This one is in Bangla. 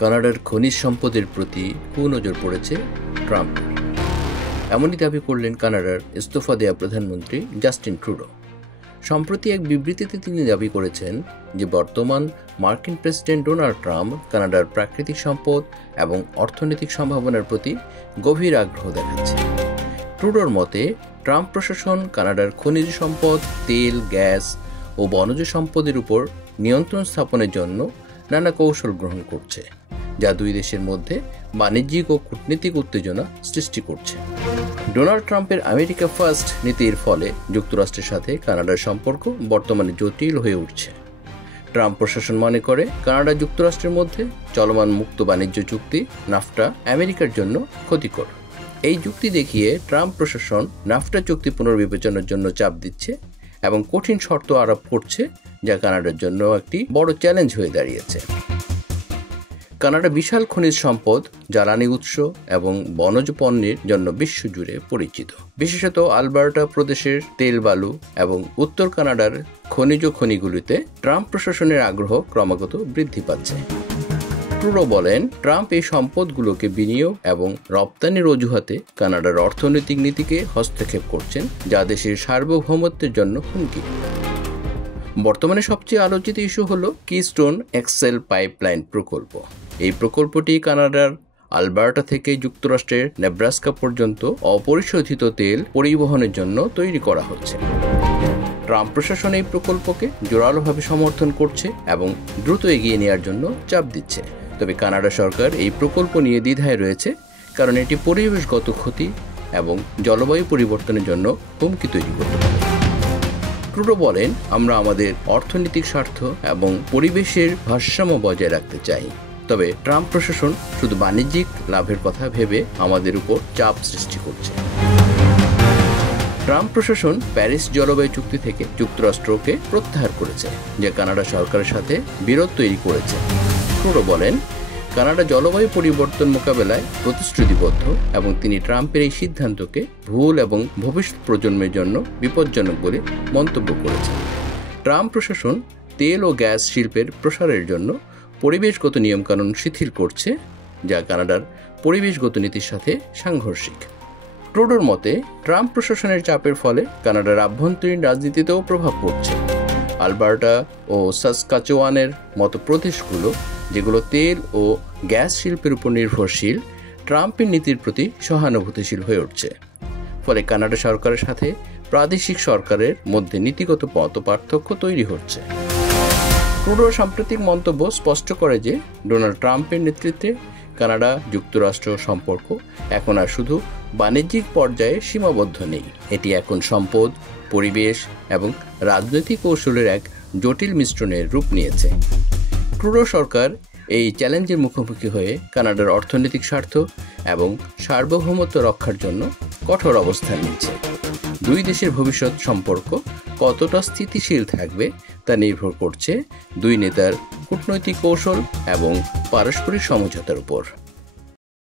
কানাডার খনিজ সম্পদের প্রতি কুনজর পড়েছে ট্রাম্পের। এমনই দাবি করলেন কানাডার ইস্তফা দেওয়া প্রধানমন্ত্রী জাস্টিন ট্রুডো। সম্প্রতি এক বিবৃতিতে তিনি দাবি করেছেন যে বর্তমান মার্কিন প্রেসিডেন্ট ডোনাল্ড ট্রাম্প কানাডার প্রাকৃতিক সম্পদ এবং অর্থনৈতিক সম্ভাবনার প্রতি গভীর আগ্রহ দেখাচ্ছে। ট্রুডোর মতে ট্রাম্প প্রশাসন কানাডার খনিজ সম্পদ, তেল, গ্যাস ও বনজ সম্পদের উপর নিয়ন্ত্রণ স্থাপনের জন্য নানা কৌশল গ্রহণ করছে, যা দুই দেশের মধ্যে বাণিজ্যিক ও কূটনীতিক উত্তেজনা সৃষ্টি করছে। ডোনাল্ড ট্রাম্পের আমেরিকা ফার্স্ট নীতির ফলে যুক্তরাষ্ট্রের সাথে কানাডার সম্পর্ক বর্তমানে জটিল হয়ে উঠছে। ট্রাম্প প্রশাসন মনে করে কানাডা যুক্তরাষ্ট্রের মধ্যে চলমান মুক্ত বাণিজ্য চুক্তি নাফটা আমেরিকার জন্য ক্ষতিকর। এই যুক্তি দেখিয়ে ট্রাম্প প্রশাসন নাফটা চুক্তি পুনর্বিবেচনার জন্য চাপ দিচ্ছে এবং কঠিন শর্ত আরোপ করছে, যা কানাডার জন্য একটি বড় চ্যালেঞ্জ হয়ে দাঁড়িয়েছে। কানাডা বিশাল খনিজ সম্পদ, জ্বালানি উৎস এবং বনজ পণ্যের জন্য বিশ্বজুড়ে পরিচিত। বিশেষত আলবার্টা প্রদেশের তেল, বালু এবং উত্তর কানাডার খনিজ খনিগুলিতে ট্রাম্প প্রশাসনের আগ্রহ ক্রমাগত বৃদ্ধি পাচ্ছে। ট্রুডো বলেন, ট্রাম্প এই সম্পদগুলোকে বিনিয়োগ এবং রপ্তানির অজুহাতে কানাডার অর্থনৈতিক নীতিকে হস্তক্ষেপ করছেন, যা দেশের সার্বভৌমত্বের জন্য হুমকি। বর্তমানে সবচেয়ে আলোচিত ইস্যু হল কিস্টোন এক্সেল পাইপলাইন প্রকল্প। এই প্রকল্পটি কানাডার আলবার্টা থেকে যুক্তরাষ্ট্রের নেব্রাস্কা পর্যন্ত অপরিশোধিত তেল পরিবহনের জন্য তৈরি করা হচ্ছে। ট্রাম্প প্রশাসন এই প্রকল্পকে জোরালোভাবে সমর্থন করছে এবং দ্রুত এগিয়ে নেওয়ার জন্য চাপ দিচ্ছে। তবে কানাডা সরকার এই প্রকল্প নিয়ে দ্বিধায় রয়েছে, কারণ এটি পরিবেশগত ক্ষতি এবং জলবায়ু পরিবর্তনের জন্য হুমকি তৈরি করতে পারে। ট্রুডো বলেন, আমরা আমাদের অর্থনৈতিক স্বার্থ এবং পরিবেশের ভারসাম্য বজায় রাখতে চাই, তবে ট্রাম্প প্রশাসন শুধু বাণিজ্যিক লাভের কথা ভেবে আমাদের উপর চাপ সৃষ্টি করছে। ট্রাম্প প্রশাসন প্যারিস জলবায়ু চুক্তি থেকে যুক্তরাষ্ট্রকে প্রত্যাহার করেছে, যা কানাডা সরকারের সাথে বিরোধ তৈরি করেছে। ট্রুডো বলেন, কানাডা জলবায়ু পরিবর্তন মোকাবেলায় প্রতিশ্রুতিবদ্ধ এবং তিনি ট্রাম্পের এই সিদ্ধান্তকে ভুল এবং ভবিষ্যৎ প্রজন্মের জন্য বিপজ্জনক বলে মন্তব্য করেছেন। ট্রাম্প প্রশাসন তেল ও গ্যাস শিল্পের প্রসারের জন্য পরিবেশগত নিয়মকানুন শিথিল করছে, যা কানাডার পরিবেশগত নীতির সাথে সাংঘর্ষিক। ট্রুডোর মতে ট্রাম্প প্রশাসনের চাপের ফলে কানাডার আভ্যন্তরীণ রাজনীতিতেও প্রভাব পড়ছে। আলবার্টা ও সাসকাচুয়ানের মতো প্রদেশগুলো, যেগুলো তেল ও গ্যাস শিল্পের উপর নির্ভরশীল, ট্রাম্পের নীতির প্রতি সহানুভূতিশীল হয়ে উঠছে। ফলে কানাডা সরকারের সাথে প্রাদেশিক সরকারের মধ্যে নীতিগত পার্থক্য তৈরি হচ্ছে। ট্রুডোর সাম্প্রতিক মন্তব্য স্পষ্ট করে যে ডোনাল্ড ট্রাম্পের নেতৃত্বে কানাডা যুক্তরাষ্ট্র সম্পর্ক এখন আর শুধু বাণিজ্যিক পর্যায়ে সীমাবদ্ধ নেই। এটি এখন সম্পদ, পরিবেশ এবং রাজনৈতিক কৌশলের এক জটিল মিশ্রণের রূপ নিয়েছে। ট্রুডো সরকার এই চ্যালেঞ্জের মুখোমুখি হয়ে কানাডার অর্থনৈতিক স্বার্থ এবং সার্বভৌমত্ব রক্ষার জন্য কঠোর অবস্থান নিচ্ছে। দুই দেশের ভবিষ্যৎ সম্পর্ক কতটা স্থিতিশীল থাকবে তা নির্ভর করছে দুই নেতার কূটনৈতিক কৌশল এবং পারস্পরিক সমঝোতার উপর।